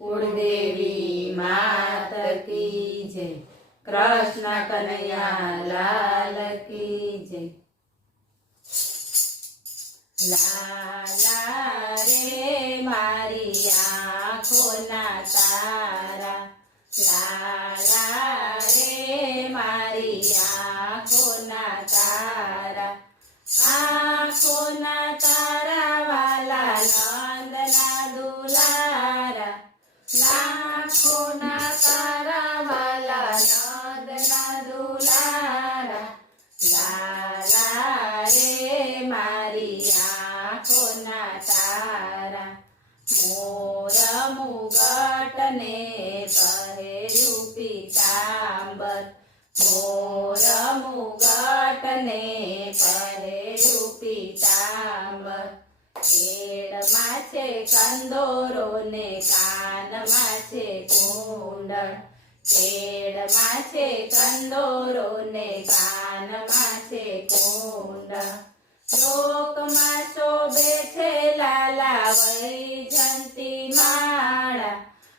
कुलदेवी मात की जय। कृष्ण कन्हैया लाल की जय। लाला रे मारी आँखोना तारा, लाला रे मारी आँखोना तारा, आँखोना तारा वाला नंदना दुलारा, लाखोना तारा वाला नंदना दुलारा, लाला रे मारी आँखोना तारा। मोर मुगट ने पहेर्યું પીતાંબર, મોર મુગટ ને પહેર્યું પીતાંબર, કેળમાં છે કંદોરો ને કાનમાં છે કુંડળ, કેળમાં છે કંદોરો ને કાનમાં છે કુંડળ, લોકમાં શોભે છે લાલા વૈજંતી માળા,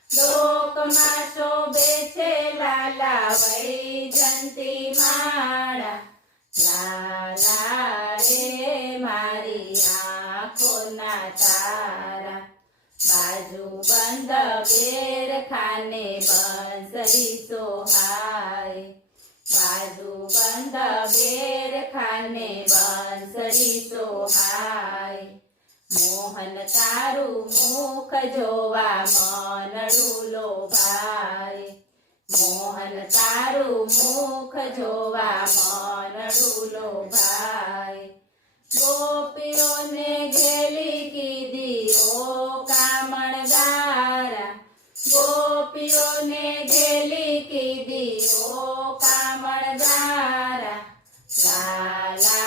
લોકમાં શોભે છે લાલા વૈજંતી માળા, લાલા રે મારી આँखोना तारा। बाजू बंद बेर खाने बंसरी सोहाय, बाजू बंद बेर खाने बंसरी सोहाय, मोहन तारू मुख जोवा मनडू लोभाय, मोहन तारू मुख जोवा मनडू लोभाय, गोपीओ ने घेली कीधी ओ कामणगारा, गोपीओ ने घेली कीधी ओ कामणगारा, लाला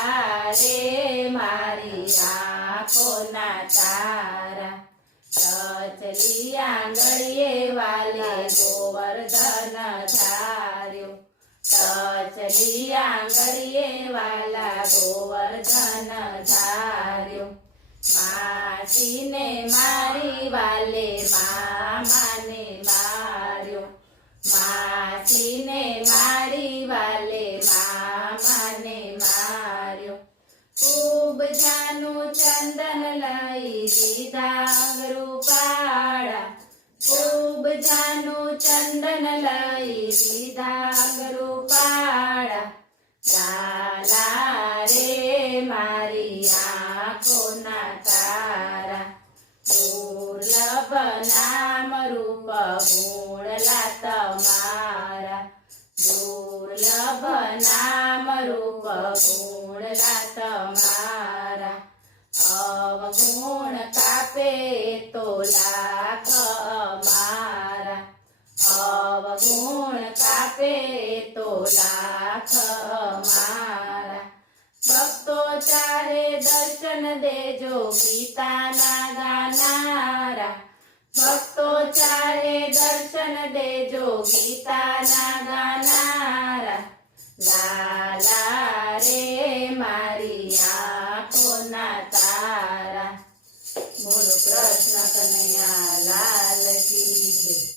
रे मारी आँखोना तारा। चली आंगळीए वाले गोवर्धन धार्यो, चली आंगळीए वाला गोवर्धन धार्यो, मासीने मारी वाले मामाने मार्यो, मासीने मारी वाले मामाने मार्यो, खूब जानू चंदन लाई दीधा अंगरूपाड़ा, खूब जानू चंदन लाई दीधा अंगरूपाड़ा, लाला रे मारी आँखोना तारा। दुर्लभ नाम रूप गुणला तमारा, दुर्लभ नाम रूप गुणला तमारा, अवगुण कापे तो लाख अमारा, अवगुण कापे तो लाख अमारा, भक्तो चाहे दर्शन देजो गीताना गानारा, भक्तो चाहे दर्शन देजो गीताना गानारा, लाला